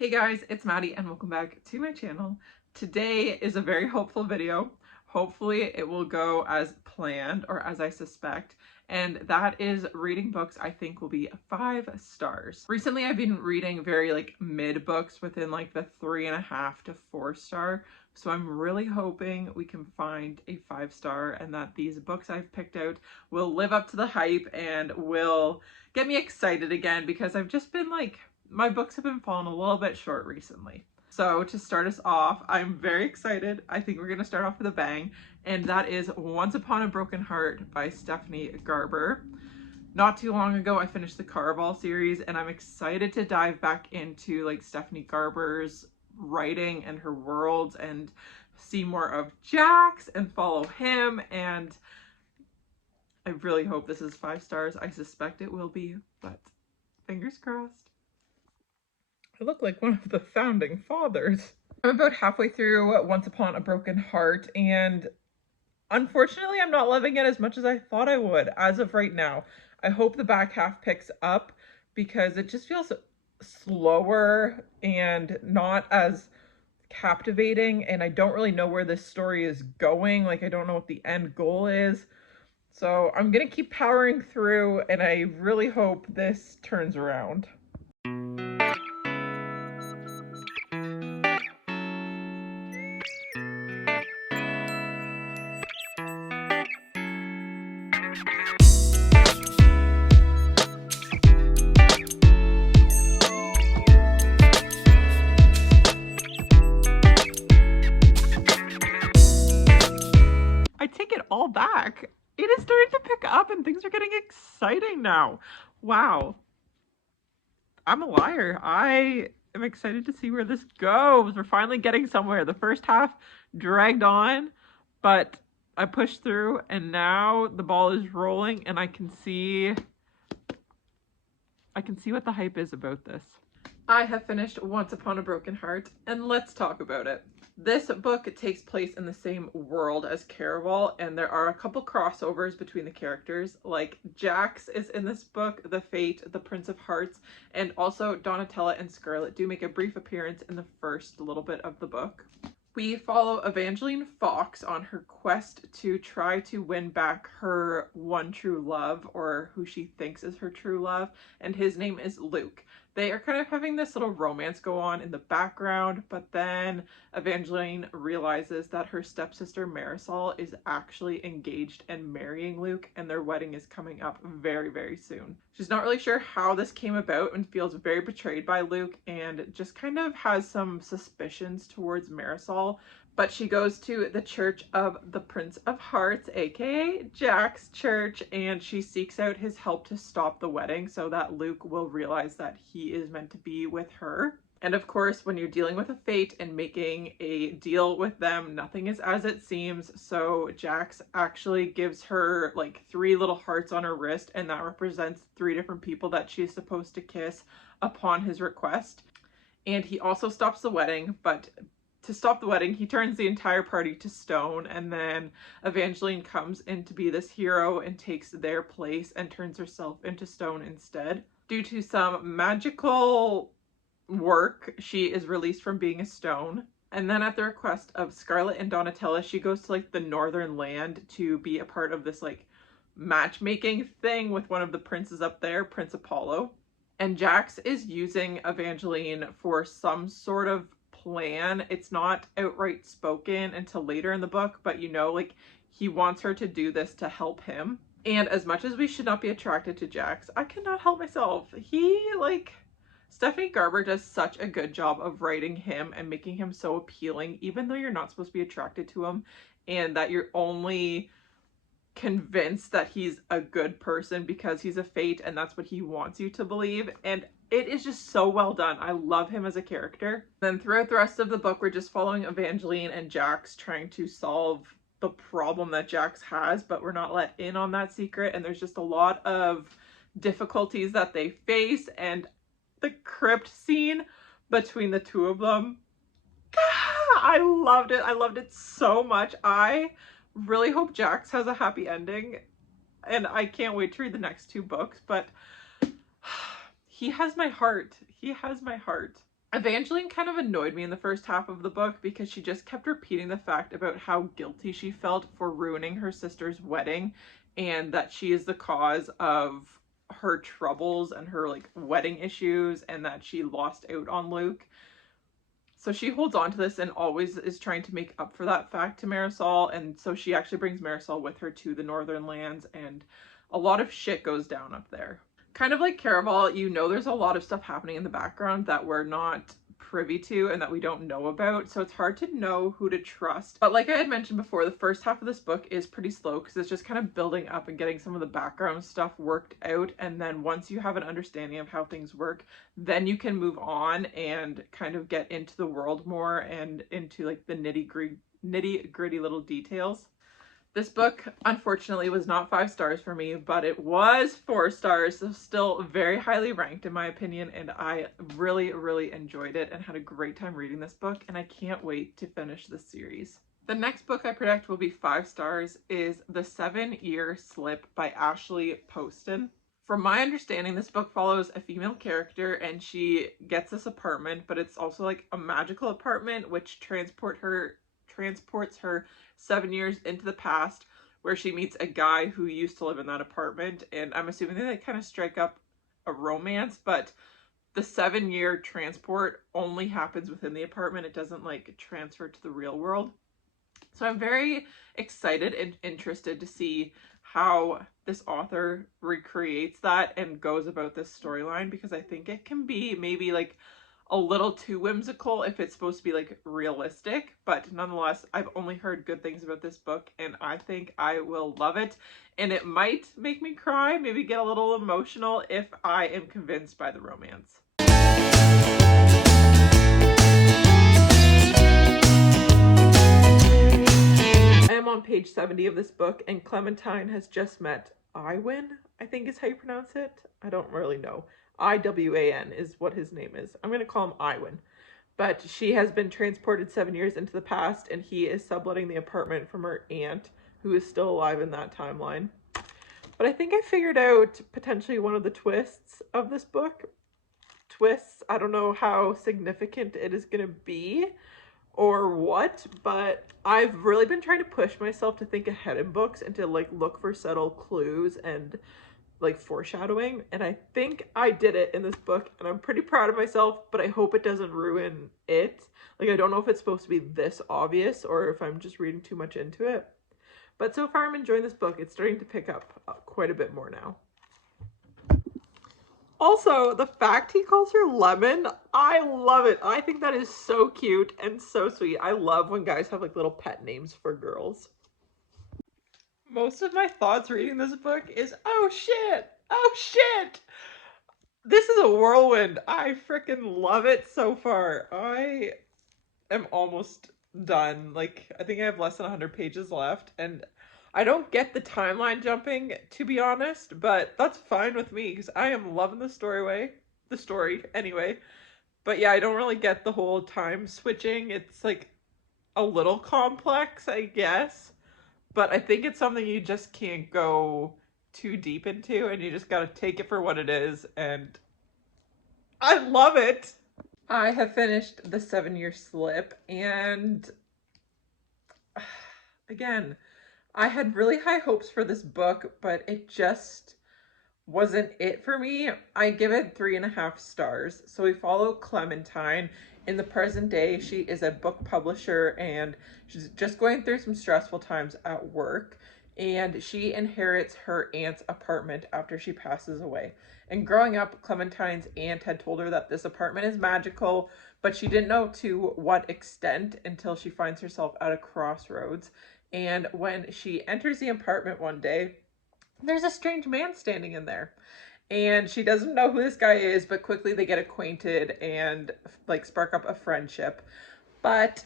Hey guys, it's Maddie and welcome back to my channel. Today is a very hopeful video. Hopefully it will go as planned or as I suspect, and that is reading books I think will be 5 stars. Recently I've been reading very mid books within the 3.5 to 4 star, so I'm really hoping we can find a 5 star and that these books I've picked out will live up to the hype and will get me excited again, because I've just been my books have been falling a little bit short recently. So to start us off, I'm very excited. I think we're going to start off with a bang, and that is Once Upon a Broken Heart by Stephanie Garber. Not too long ago, I finished the Caraval series, and I'm excited to dive back into Stephanie Garber's writing and her worlds and see more of Jax and follow him, and I really hope this is 5 stars. I suspect it will be, but fingers crossed. I look like one of the founding fathers. I'm about halfway through Once Upon a Broken Heart, and unfortunately I'm not loving it as much as I thought I would as of right now. I hope the back half picks up because it just feels slower and not as captivating, and I don't really know where this story is going. I don't know what the end goal is. So I'm gonna keep powering through, and I really hope this turns around. I take it all back. It is starting to pick up and things are getting exciting now. Wow. I'm a liar. I am excited to see where this goes. We're finally getting somewhere. The first half dragged on, but I pushed through and now the ball is rolling, and I can see what the hype is about this. I have finished Once Upon a Broken Heart, and let's talk about it. This book takes place in the same world as Caraval, and there are a couple crossovers between the characters. Jax is in this book, the Fate, the Prince of Hearts, and also Donatella and Scarlet do make a brief appearance in the first little bit of the book. We follow Evangeline Fox on her quest to try to win back her one true love, or who she thinks is her true love, and his name is Luke. They are kind of having this little romance go on in the background, but then Evangeline realizes that her stepsister Marisol is actually engaged and marrying Luke, and their wedding is coming up very, very soon. She's not really sure how this came about and feels very betrayed by Luke, and just kind of has some suspicions towards Marisol. But she goes to the Church of the Prince of Hearts, aka Jack's church, and she seeks out his help to stop the wedding so that Luke will realize that he is meant to be with her. And of course, when you're dealing with a fate and making a deal with them, nothing is as it seems. So Jax actually gives her 3 little hearts on her wrist, and that represents 3 different people that she's supposed to kiss upon his request. And he also stops the wedding, but to stop the wedding, he turns the entire party to stone, and then Evangeline comes in to be this hero and takes their place and turns herself into stone instead. Due to some magical work, she is released from being a stone. And then at the request of Scarlet and Donatella, she goes to the northern land to be a part of this matchmaking thing with one of the princes up there, Prince Apollo. And Jax is using Evangeline for some sort of plan. It's not outright spoken until later in the book, but he wants her to do this to help him. And as much as we should not be attracted to Jax, I cannot help myself. Stephanie Garber does such a good job of writing him and making him so appealing, even though you're not supposed to be attracted to him, and that you're only convinced that he's a good person because he's a fate and that's what he wants you to believe. And it is just so well done. I love him as a character. Then throughout the rest of the book, we're just following Evangeline and Jax trying to solve the problem that Jax has, but we're not let in on that secret, and there's just a lot of difficulties that they face. And the crypt scene between the 2 of them, I loved it. I loved it so much. I really hope Jax has a happy ending, and I can't wait to read the next 2 books, but he has my heart. He has my heart. Evangeline kind of annoyed me in the first half of the book because she just kept repeating the fact about how guilty she felt for ruining her sister's wedding and that she is the cause of her troubles and her like wedding issues and that she lost out on Luke. So she holds on to this and always is trying to make up for that fact to Marisol, and so she actually brings Marisol with her to the Northern Lands, and a lot of shit goes down up there. Kind of like Caraval, you know there's a lot of stuff happening in the background that we're not privy to and that we don't know about, so it's hard to know who to trust. But like I had mentioned before, the first half of this book is pretty slow because it's just kind of building up and getting some of the background stuff worked out, and then once you have an understanding of how things work, then you can move on and kind of get into the world more and into like the nitty gritty little details. This book, unfortunately, was not 5 stars for me, but it was 4 stars, so still very highly ranked in my opinion, and I really, really enjoyed it and had a great time reading this book, and I can't wait to finish this series. The next book I predict will be 5 stars is The 7-Year Slip by Ashley Poston. From my understanding, this book follows a female character and she gets this apartment, but it's also like a magical apartment which transports her 7 years into the past, where she meets a guy who used to live in that apartment, and I'm assuming they kind of strike up a romance, but the 7-year transport only happens within the apartment. It doesn't like transfer to the real world. So I'm very excited and interested to see how this author recreates that and goes about this storyline, because I think it can be maybe like a little too whimsical if it's supposed to be like realistic, but nonetheless, I've only heard good things about this book and I think I will love it, and it might make me cry, maybe get a little emotional if I am convinced by the romance. I am on page 70 of this book and Clementine has just met Iwan, I think is how you pronounce it. I don't really know. Iwan is what his name is. I'm going to call him Iwan. But she has been transported 7 years into the past and he is subletting the apartment from her aunt, who is still alive in that timeline. But I think I figured out potentially one of the twists of this book. Twists, I don't know how significant it is going to be or what, but I've really been trying to push myself to think ahead in books and to like look for subtle clues and like foreshadowing, and I think I did it in this book and I'm pretty proud of myself, but I hope it doesn't ruin it. Like, I don't know if it's supposed to be this obvious or if I'm just reading too much into it, but so far I'm enjoying this book. It's starting to pick up quite a bit more now. Also, the fact he calls her Lemon, I love it. I think that is so cute and so sweet. I love when guys have like little pet names for girls. Most of my thoughts reading this book is, oh shit, oh shit. This is a whirlwind. I freaking love it so far. I am almost done. Like, I think I have less than 100 pages left, and I don't get the timeline jumping, to be honest, but that's fine with me because I am loving the story anyway. But yeah, I don't really get the whole time switching. It's like a little complex, I guess. But I think it's something you just can't go too deep into, and you just gotta take it for what it is, and I love it! I have finished The 7-Year Slip, and again, I had really high hopes for this book, but it just wasn't it for me. I give it 3.5 stars. So we follow Clementine. In the present day, she is a book publisher and she's just going through some stressful times at work, and she inherits her aunt's apartment after she passes away. And growing up, Clementine's aunt had told her that this apartment is magical, but she didn't know to what extent until she finds herself at a crossroads. And when she enters the apartment one day, there's a strange man standing in there. And she doesn't know who this guy is, but quickly they get acquainted and like spark up a friendship. But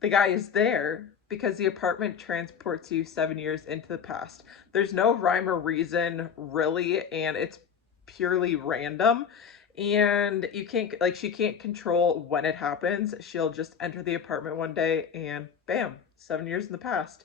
the guy is there because the apartment transports you 7 years into the past. There's no rhyme or reason really, and it's purely random. And you can't, like, she can't control when it happens. She'll just enter the apartment one day and bam, 7 years in the past.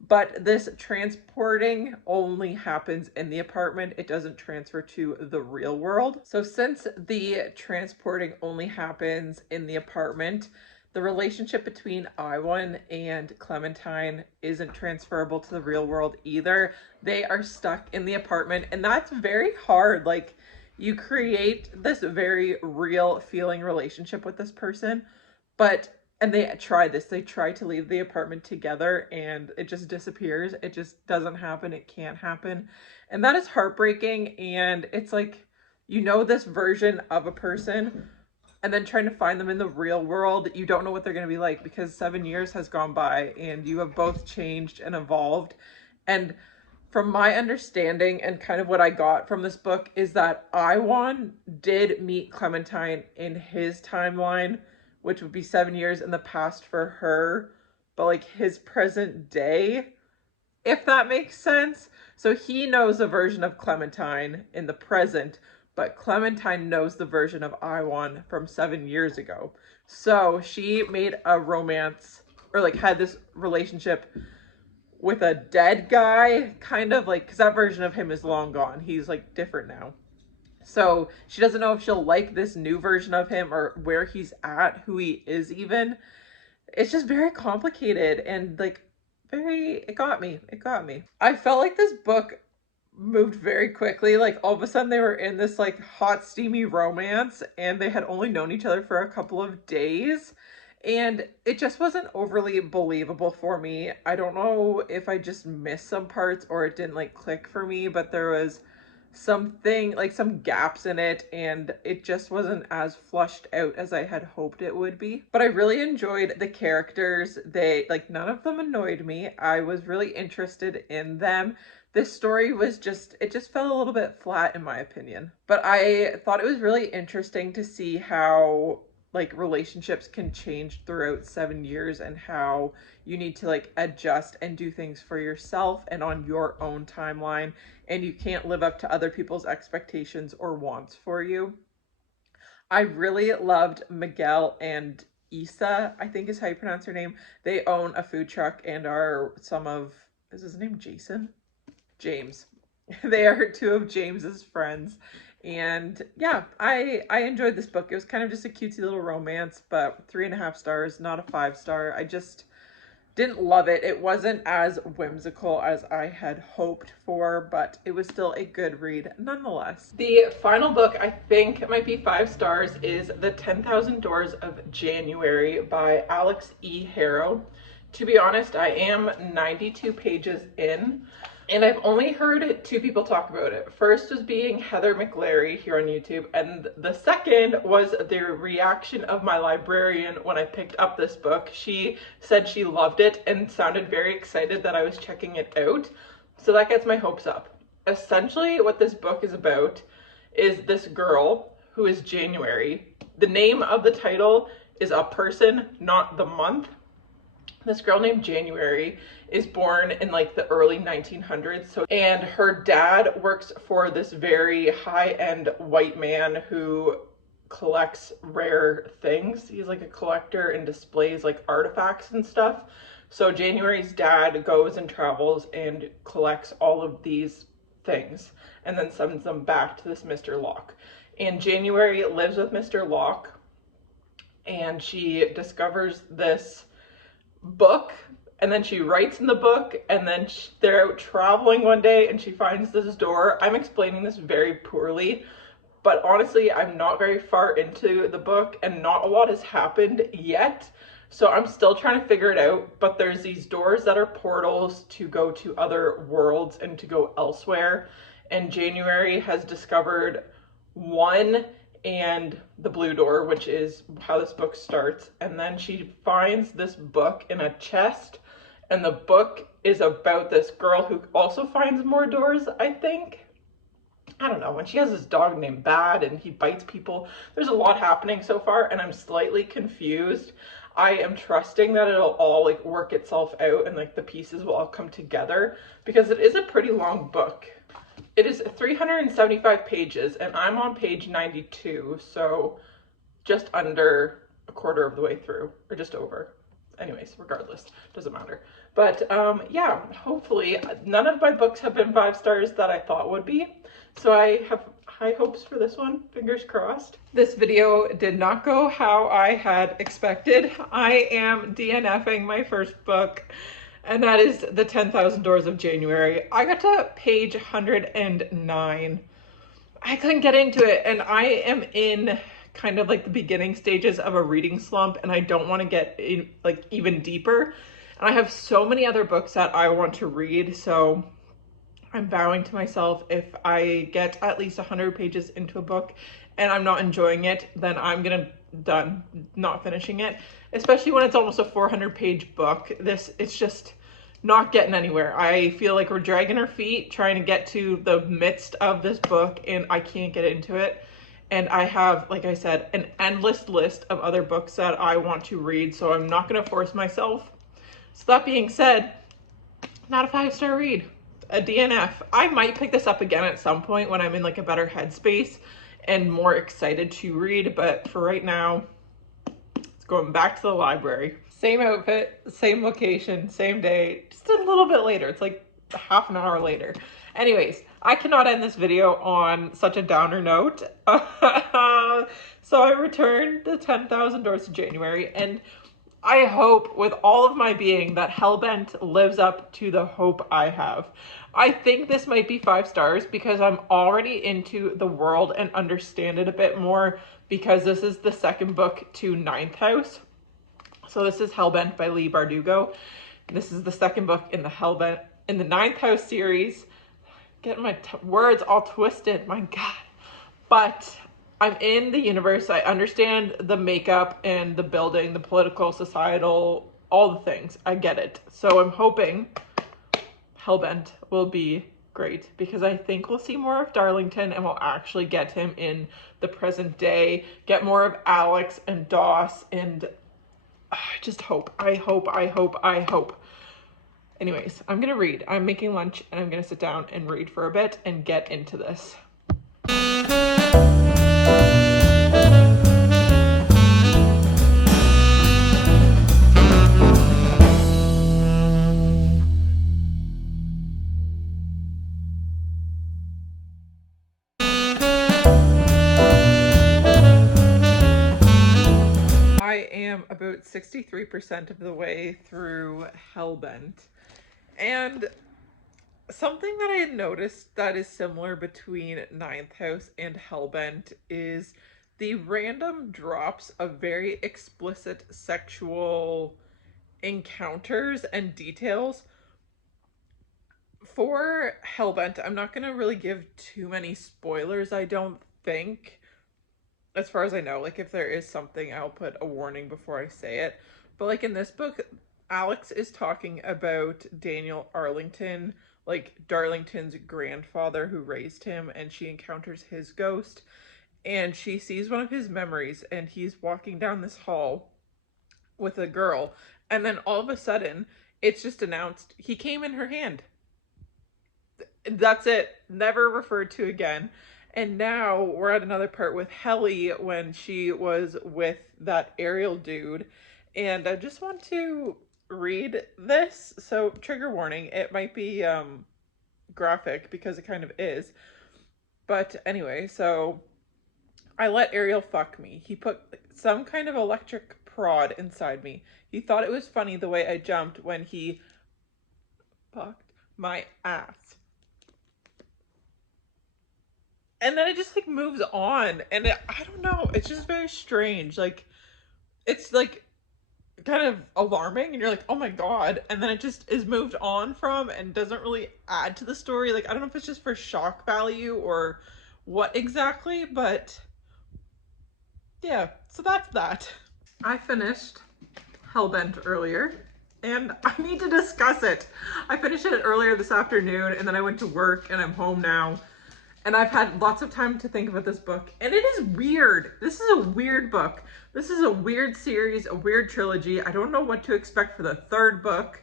but this transporting only happens in the apartment. It doesn't transfer to the real world. So since the transporting only happens in the apartment, the relationship between Iwan and Clementine isn't transferable to the real world either. They are stuck in the apartment, and that's very hard. Like, you create this very real feeling relationship with this person, but and they try this. They try to leave the apartment together and it just disappears. It just doesn't happen. It can't happen. And that is heartbreaking. And it's like, you know, this version of a person, and then trying to find them in the real world, you don't know what they're going to be like, because 7 years has gone by and you have both changed and evolved. And from my understanding and kind of what I got from this book is that Iwan did meet Clementine in his timeline, which would be 7 years in the past for her, but like his present day, if that makes sense. So he knows a version of Clementine in the present, but Clementine knows the version of Iwan from 7 years ago. So she made a romance, or like had this relationship with a dead guy, kind of like, because that version of him is long gone. He's like different now. So she doesn't know if she'll like this new version of him or where he's at, who he is even. It's just very complicated and like it got me. It got me. I felt like this book moved very quickly. Like all of a sudden they were in this like hot, steamy romance and they had only known each other for a couple of days. And it just wasn't overly believable for me. I don't know if I just missed some parts or it didn't like click for me, but there was something like some gaps in it and it just wasn't as flushed out as I had hoped it would be. But I really enjoyed the characters. They like, none of them annoyed me. I was really interested in them. This story was just, it just felt a little bit flat in my opinion. But I thought it was really interesting to see how like relationships can change throughout 7 years and how you need to like adjust and do things for yourself and on your own timeline, and you can't live up to other people's expectations or wants for you. I really loved Miguel and Issa, I think is how you pronounce her name. They own a food truck and are some of, is his name Jason? James. They are two of James's friends. And yeah, I enjoyed this book. It was kind of just a cutesy little romance, but 3.5 stars, not a 5-star. I just didn't love it. It wasn't as whimsical as I had hoped for, but it was still a good read nonetheless. The final book I think might be 5 stars is The 10,000 Doors of January by Alex E. Harrow. To be honest, I am 92 pages in. And I've only heard 2 people talk about it. First was being Heather McLary here on YouTube, and the second was the reaction of my librarian when I picked up this book. She said she loved it and sounded very excited that I was checking it out. So that gets my hopes up. Essentially what this book is about is this girl who is January. The name of the title is a person, not the month. This girl named January is born in like the early 1900s. And her dad works for this very high-end white man who collects rare things. He's like a collector and displays like artifacts and stuff. So January's dad goes and travels and collects all of these things and then sends them back to this Mr. Locke. And January lives with Mr. Locke and she discovers this book, and then she writes in the book, and then they're out traveling one day and she finds this door. I'm explaining this very poorly, but honestly I'm not very far into the book and not a lot has happened yet, so I'm still trying to figure it out. But there's these doors that are portals to go to other worlds and to go elsewhere, and January has discovered one, and the blue door, which is how this book starts. And then she finds this book in a chest, and the book is about this girl who also finds more doors, I think. I don't know. And she has this dog named Bad and he bites people. There's a lot happening so far and I'm slightly confused. I am trusting that it'll all like work itself out and like the pieces will all come together, because it is a pretty long book. It is 375 pages and I'm on page 92, so just under a quarter of the way through, or just over. anyways, regardless, doesn't matter. But yeah, hopefully none of my books have been 5 stars that I thought would be. So I have high hopes for this one, fingers crossed. This video did not go how I had expected. I am DNFing my first book, and that is The 10,000 Doors of January. I got to page 109. I couldn't get into it, and I am in kind of like the beginning stages of a reading slump, and I don't want to get in like even deeper. And I have so many other books that I want to read, so I'm vowing to myself, if I get at least 100 pages into a book and I'm not enjoying it, then I'm gonna done not finishing it, especially when it's almost a 400-page book. It's just not getting anywhere. I feel like we're dragging our feet trying to get to the midst of this book, and I can't get into it. And I have, like I said, an endless list of other books that I want to read, so I'm not gonna force myself. So that being said, not a 5-star read. A DNF. I might pick this up again at some point when I'm in like a better headspace and more excited to read, but for right now, it's going back to the library. Same outfit, same location, same day, just a little bit later. It's like half an hour later. Anyways, I cannot end this video on such a downer note. So I returned The 10,000 Doors of January, and I hope with all of my being that Hellbent lives up to the hope I have. I think this might be 5 stars because I'm already into the world and understand it a bit more, because this is the second book to Ninth House. So this is Hellbent by Leigh Bardugo. This is the second book in the Ninth House series. Getting my words all twisted, my God. But I'm in the universe. I understand the makeup and the building, the political, societal, all the things. I get it. So I'm hoping Hellbent will be great, because I think we'll see more of Darlington and we'll actually get him in the present day, get more of Alex and Doss, and I just hope. I hope. Anyways, I'm gonna read. I'm making lunch and I'm gonna sit down and read for a bit and get into this. I am about 63% of the way through Hellbent, and something that I had noticed that is similar between Ninth House and Hellbent is the random drops of very explicit sexual encounters and details. For Hellbent, I'm not going to really give too many spoilers, I don't think. As far as I know, like if there is something, I'll put a warning before I say it. But like in this book, Alex is talking about Daniel Arlington, like Darlington's grandfather who raised him, and she encounters his ghost, and she sees one of his memories, and he's walking down this hall with a girl, and then all of a sudden, it's just announced he came in her hand. That's it. Never referred to again. And now we're at another part with Helly when she was with that Ariel dude. And I just want to read this. So trigger warning, it might be graphic because it kind of is. But anyway, so I let Ariel fuck me. He put some kind of electric prod inside me. He thought it was funny the way I jumped when he fucked my ass. And then it just like moves on, and I don't know, it's just very strange. Like it's like kind of alarming, and you're like, oh my God, and then it just is moved on from and doesn't really add to the story. Like I don't know if it's just for shock value or what exactly, but yeah, so that's that. I finished Hellbent earlier, and I need to discuss it. I finished it earlier this afternoon, and then I went to work, and I'm home now. And I've had lots of time to think about this book, and it is weird. This is a weird book. This is a weird series, a weird trilogy. I don't know what to expect for the third book,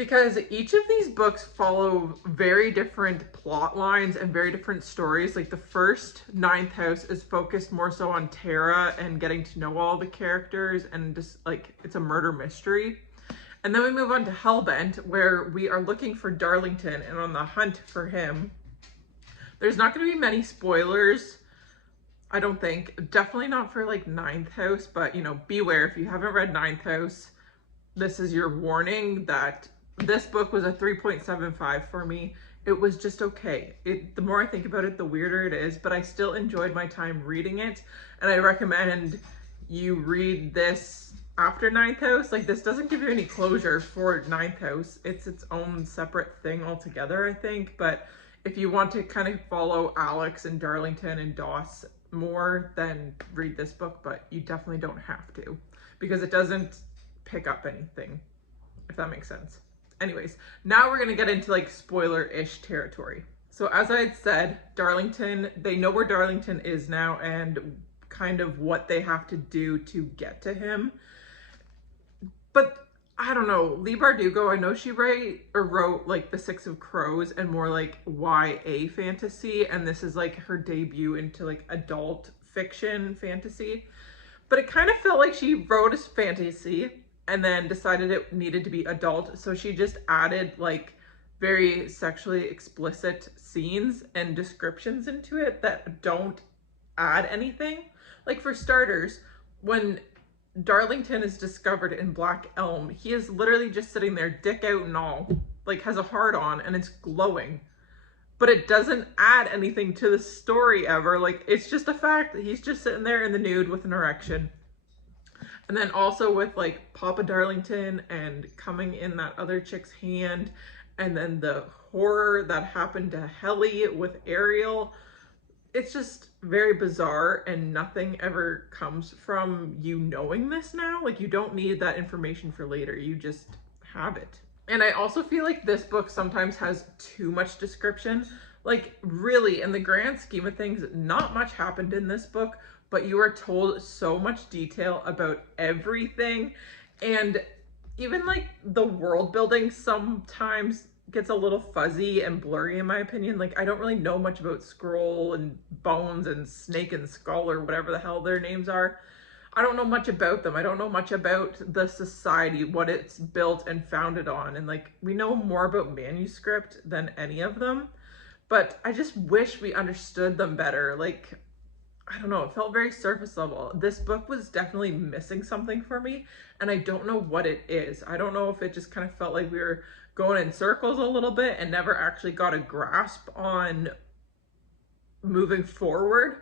because each of these books follow very different plot lines and very different stories. Like the first, Ninth House, is focused more so on Tara and getting to know all the characters, and just like it's a murder mystery. And then we move on to Hellbent, where we are looking for Darlington and on the hunt for him. There's not going to be many spoilers, I don't think. Definitely not for like Ninth House, but you know, beware if you haven't read Ninth House. This is your warning that this book was a 3.75 for me. It was just okay. The more I think about it, the weirder it is, but I still enjoyed my time reading it. And I recommend you read this after Ninth House. Like, this doesn't give you any closure for Ninth House. It's its own separate thing altogether, I think. But if you want to kind of follow Alex and Darlington and Doss more, then read this book, but you definitely don't have to, because it doesn't pick up anything, if that makes sense. Anyways, now we're going to get into like spoiler-ish territory. So as I had said, Darlington, they know where Darlington is now and kind of what they have to do to get to him. But I don't know, Leigh Bardugo, I know she wrote like The Six of Crows and more like YA fantasy, and this is like her debut into like adult fiction fantasy. But it kind of felt like she wrote a fantasy and then decided it needed to be adult, so she just added like very sexually explicit scenes and descriptions into it that don't add anything. Like, for starters, when Darlington is discovered in Black Elm, he is literally just sitting there, dick out and all, like has a heart on and it's glowing, but it doesn't add anything to the story ever. Like, it's just a fact that he's just sitting there in the nude with an erection. And then also with like Papa Darlington and coming in that other chick's hand, and then the horror that happened to Helly with Ariel. It's just very bizarre, and nothing ever comes from you knowing this now. Like, you don't need that information for later. You just have it. And I also feel like this book sometimes has too much description. Like, really, in the grand scheme of things, not much happened in this book, but you are told so much detail about everything. And even like the world building sometimes gets a little fuzzy and blurry in my opinion. Like, I don't really know much about Scroll and Bones and Snake and Skull or whatever the hell their names are. I don't know much about them. I don't know much about the society, what it's built and founded on. And like, we know more about manuscript than any of them, but I just wish we understood them better. Like, I don't know, it felt very surface level. This book was definitely missing something for me, and I don't know what it is. I don't know if it just kind of felt like we were going in circles a little bit and never actually got a grasp on moving forward.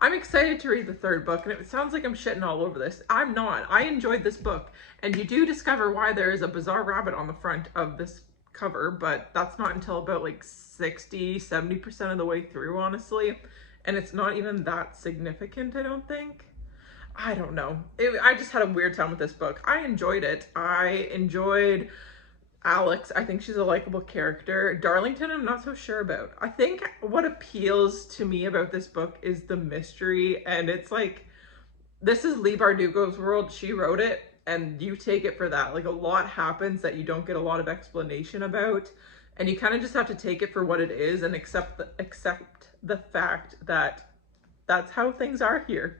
I'm excited to read the third book, and it sounds like I'm shitting all over this. I'm not. I enjoyed this book, and you do discover why there is a bizarre rabbit on the front of this cover, but that's not until about like 60-70% of the way through, honestly. And it's not even that significant, I don't think. I don't know. I just had a weird time with this book. I enjoyed it. I enjoyed Alex. I think she's a likable character. Darlington, I'm not so sure about. I think what appeals to me about this book is the mystery. And it's like, this is Leigh Bardugo's world. She wrote it, and you take it for that. Like, a lot happens that you don't get a lot of explanation about. And you kind of just have to take it for what it is and accept the fact that that's how things are here.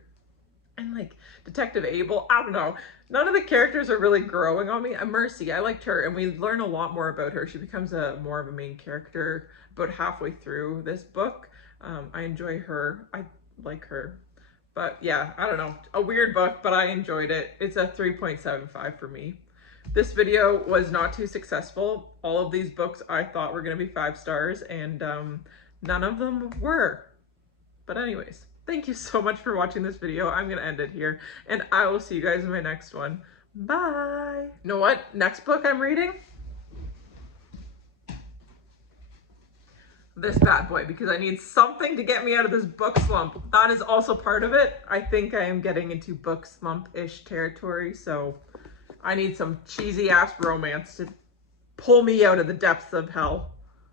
And like Detective Abel, I don't know. None of the characters are really growing on me. Mercy, I liked her, and we learn a lot more about her. She becomes more of a main character about halfway through this book. I enjoy her. I like her. But yeah, I don't know. A weird book, but I enjoyed it. It's a 3.75 for me. This video was not too successful. All of these books I thought were going to be 5 stars, and none of them were. But anyways, thank you so much for watching this video. I'm going to end it here, and I will see you guys in my next one. Bye. You know what? Next book I'm reading? This bad boy, because I need something to get me out of this book slump. That is also part of it. I think I am getting into book slump-ish territory, so I need some cheesy ass romance to pull me out of the depths of hell.